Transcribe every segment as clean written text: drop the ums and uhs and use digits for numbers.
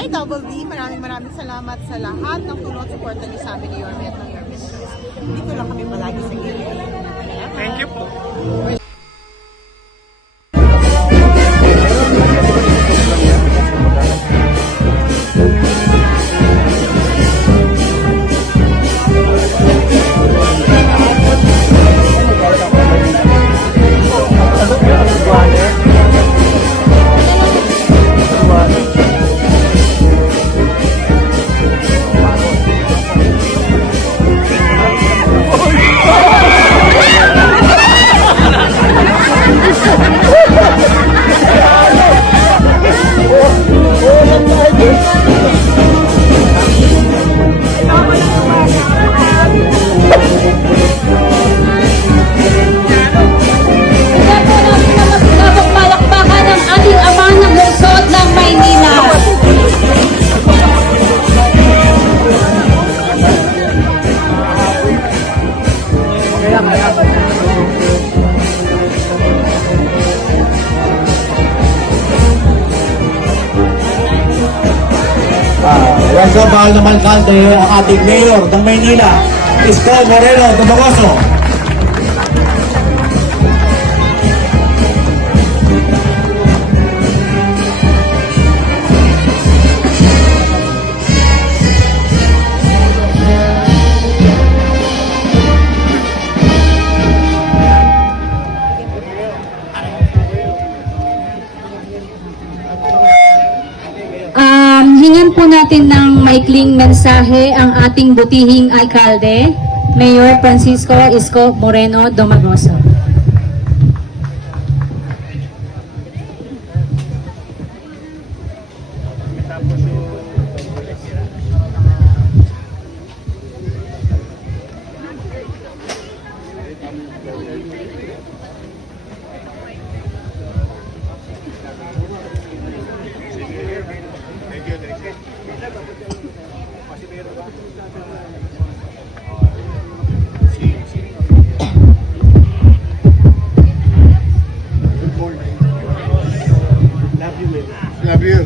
Hi, Double D. Maraming salamat sa lahat ng tulong at suporta niyo sa amin ni Yorme at ng Yorme Shows. Dito lang kami palagi sa gilid. Thank you po. Welcome mahal na alkalde ang ating mayor ng Maynila, Isko Moreno Dumagoso. Hingan po natin ng maikling mensahe ang ating butihing alkalde, Mayor Francisco Isko Moreno Dumagoso. Love you.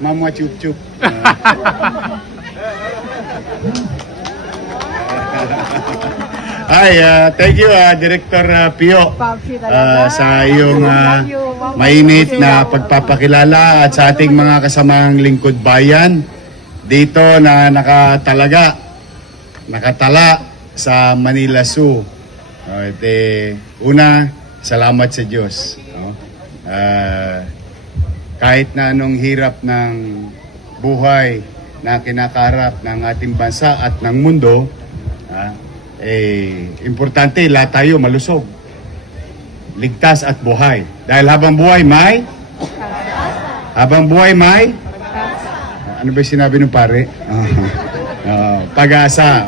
Mama chup chup. Hi, thank you Director Pio sa iyong mainit na pagpapakilala at sa ating mga kasamang lingkod bayan dito na nakatala sa Manila Zoo. Una, salamat sa Diyos. Kahit na anong hirap ng buhay na kinakarap ng ating bansa at ng mundo, importante lahat tayo malusog, ligtas at buhay. Dahil habang buhay may ano ba sinabi ng pare? Pag-asa.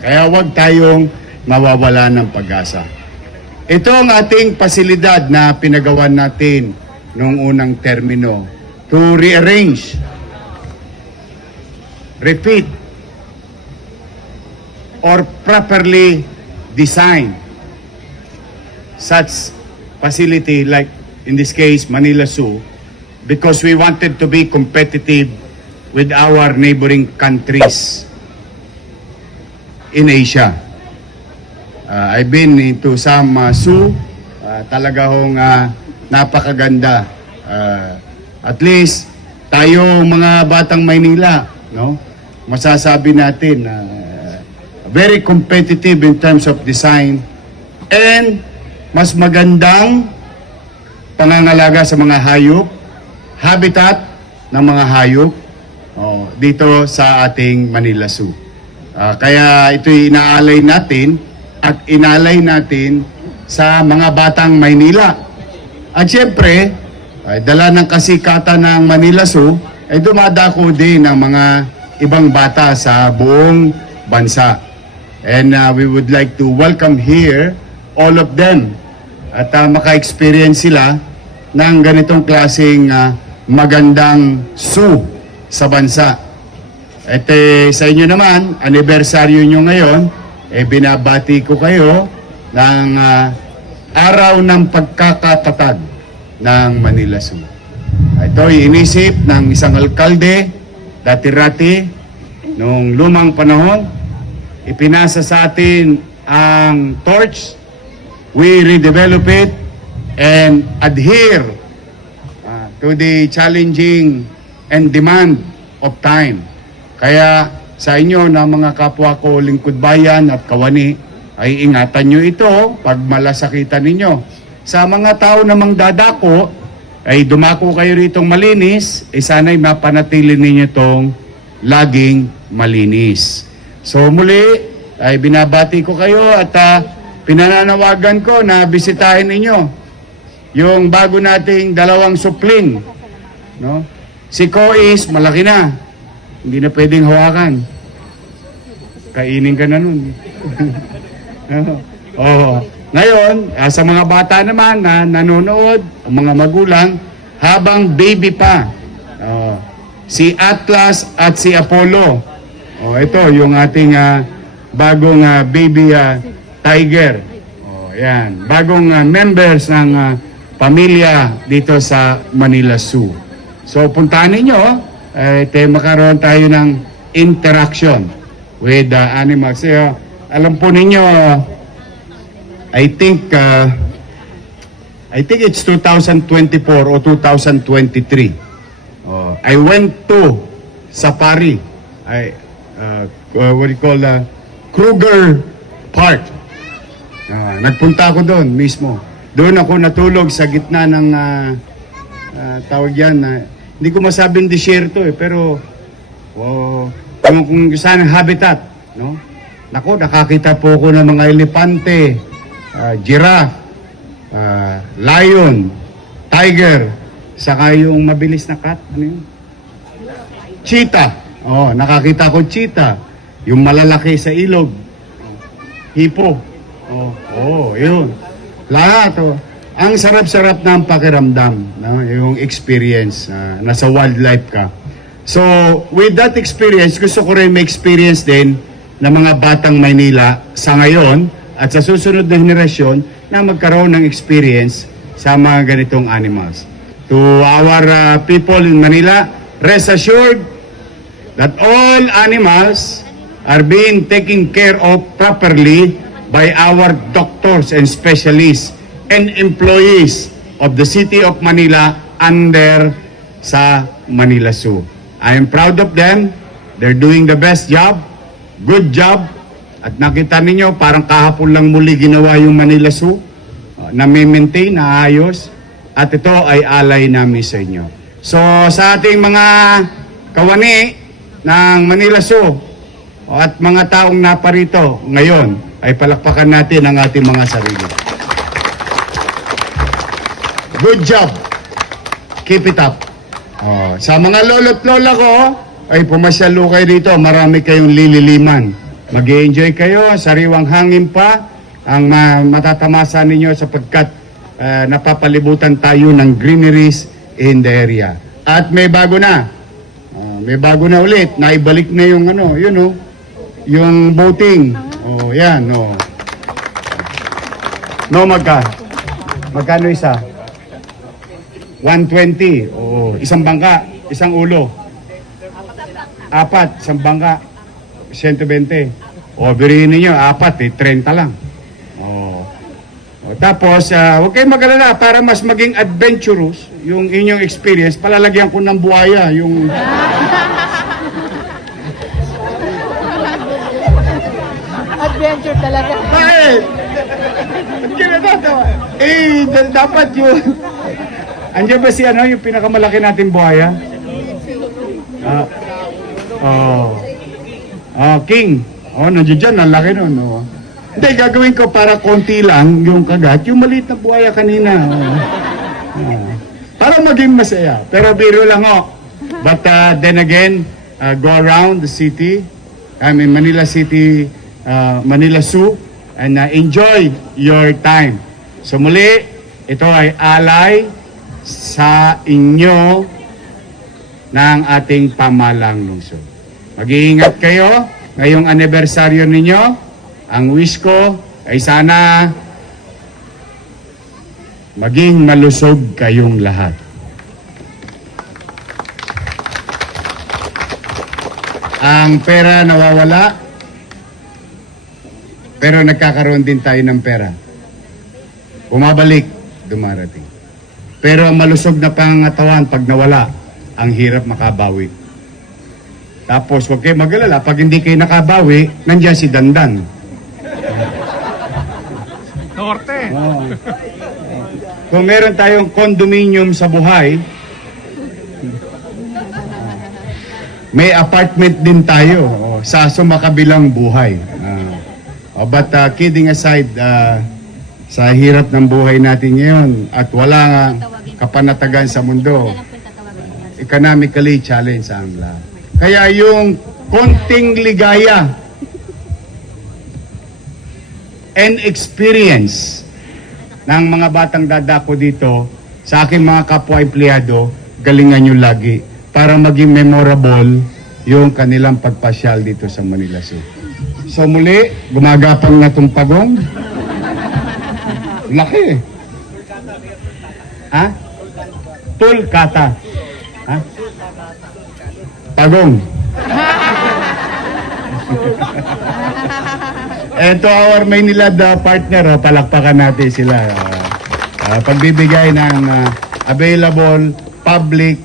Kaya huwag tayong mawawala ng pag-asa. Ito ang ating pasilidad na pinagawan natin noong unang termino to rearrange, repeat, or properly design such facility like in this case Manila Zoo, because we wanted to be competitive with our neighboring countries in Asia. I've been into some zoo, talaga hong napakaganda. At least tayo mga batang Maynila, no? Masasabi natin very competitive in terms of design and mas magandang pangangalaga sa mga hayop, habitat ng mga hayop dito sa ating Manila Zoo. Kaya ito'y inaalay natin at inalay natin sa mga batang Maynila. At syempre, dala ng kasikatan ng Manila Zoo, ay dumadako din ng mga ibang bata sa buong bansa. And we would like to welcome here all of them at maka-experience sila ng ganitong klaseng magandang zoo sa bansa. At sa inyo naman, anibersaryo nyo ngayon, binabati ko kayo ng araw ng pagkakatatag ng Manila Zoo. Ito ay inisip ng isang alkalde, dati-rati, noong lumang panahon. Ipinasa sa atin ang torch. We redevelop it and adhere to the challenging and demand of time. Kaya sa inyo na mga kapwa ko lingkod bayan at kawani, ay ingatan nyo ito pag malasakitan ninyo. Sa mga tao namang dadako, ay dumako kayo ritong malinis, sana'y mapanatili ninyo itong laging malinis. So muli, ay binabati ko kayo at pinananawagan ko na bisitahin ninyo yung bago nating dalawang supling. No? Si Kois, malaki na. Hindi na pwedeng hawakan. Kainin ka na nun. Oh. Ngayon, sa mga bata naman na nanonood, ang mga magulang, habang baby pa, si Atlas at si Apollo. Ito, yung ating bagong baby tiger. Yan. Bagong members ng pamilya dito sa Manila Zoo. So, puntahan ninyo, makaroon tayo ng interaction with animals. Alam po ninyo, I think it's 2024 or 2023. I went to safari. What do you call Kruger Park. Nagpunta ako doon mismo. Doon ako natulog sa gitna ng tawag yan. Hindi ko masabing disyerto pero kung saan ang habitat, no? Nako, nakakita po ako ng mga elepante, giraffe, lion, tiger, saka yung mabilis na cat, ano yun? Cheetah. Nakakita ko cheetah, yung malalaki sa ilog. Hippo. Yun. Lahat. Ang sarap-sarap ng pakiramdam, no? Yung experience, nasa wildlife ka. So, with that experience, gusto ko rin may experience din ng mga batang Maynila sa ngayon at sa susunod na henerasyon na magkaroon ng experience sa mga ganitong animals. To our people in Manila, rest assured that all animals are being taken care of properly by our doctors and specialists and employees of the City of Manila under sa Manila Zoo. I am proud of them. They're doing the best job. Good job. At nakita ninyo, parang kahapon lang muli ginawa yung Manila Zoo. Na-maintain, naayos. At ito ay alay namin sa inyo. So, sa ating mga kawani ng Manila Zoo at mga taong naparito ngayon, ay palakpakan natin ang ating mga sarili. Good job. Keep it up. Sa mga lolo't lola ko, ay pumasyalo kayo dito. Marami kayong lililiman. Mag-i-enjoy kayo. Sariwang hangin pa ang matatamasa ninyo sapagkat napapalibutan tayo ng greeneries in the area. At may bago na. May bago na ulit. Naibalik na yung yung boating. Yan. No, magkano isa? 120. Isang bangka, isang ulo. Apat, isang bangka, 120. Birihin ninyo, apat, 30 lang. Tapos, huwag kayong mag-alala para mas maging adventurous yung inyong experience. Palalagyan ko ng buhaya, yung... Adventure talaga. Bakit? Dapat yun. Andiyan ba si yung pinakamalaki nating buhaya? King. Nandiyan dyan, ang laki nun. Hindi, gagawin ko para konti lang yung kagat. Yung maliit na buhaya kanina. Para maging masaya. Pero biro lang But then again, go around the city. Manila City, Manila Zoo. And enjoy your time. So muli, ito ay alay sa inyo ng ating pamalang lungsod. Mag-iingat kayo ngayong anibersaryo ninyo. Ang wish ko ay sana maging malusog kayong lahat. Ang pera nawawala, pero nagkakaroon din tayo ng pera. Bumabalik, dumarating. Pero ang malusog na pangangatawan, pag nawala, ang hirap makabawi. Tapos, huwag kayo mag-alala, pag hindi kayo nakabawi, nandiyan si Dandan. Norte. Oo. Kung meron tayong condominium sa buhay, may apartment din tayo sa sumakabilang buhay. But kidding aside, sa hirap ng buhay natin ngayon at wala nga kapanatagan sa mundo, economically challenged ang lahat. Kaya yung konting ligaya and experience ng mga batang dadako dito sa aking mga kapwa-empleyado, galingan nyo lagi para maging memorable yung kanilang pagpasyal dito sa Manila Zoo. So muli, gumagapang na itong pagong. Laki. Ha? Tulkata. Ha? Pagong. And to our Maynilad partner, palakpakan natin sila. Pagbibigay ng available public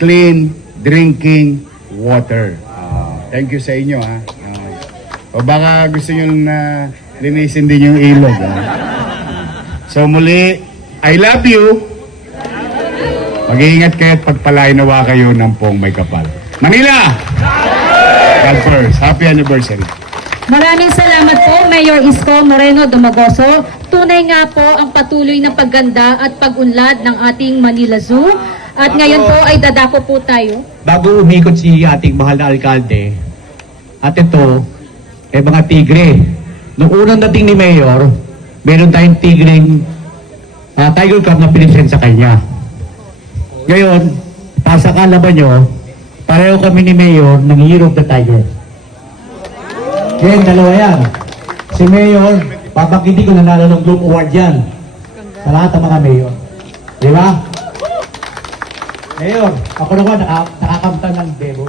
clean drinking water. Thank you sa inyo. O baka gusto nyo na linisin din yung ilog. So muli, I love you. Mag-iingat kayo at pagpalain nawa kayo ng pong may kapal. Manila! God first. Happy anniversary. Maraming salamat po, Mayor Isko Moreno Dumagoso. Tunay nga po ang patuloy na pagganda at pag-unlad ng ating Manila Zoo. At ngayon po ay dadako po tayo. Bago umikot si ating mahal na alkalde, at ito, mga tigre. Noong unang dating ni Mayor, meron tayong tigreng Tiger Cup na pinisend sa kanya. Ngayon, pasakala ba nyo, pareho kami ni Mayor ng Year of the Tiger. Yan, dalawa yan. Si Mayor, papakiti ko nanalo ng Globe Award yan. Sa lahat ng mga Mayor. Di ba? Mayor, ako naman nakakamtan ng demo.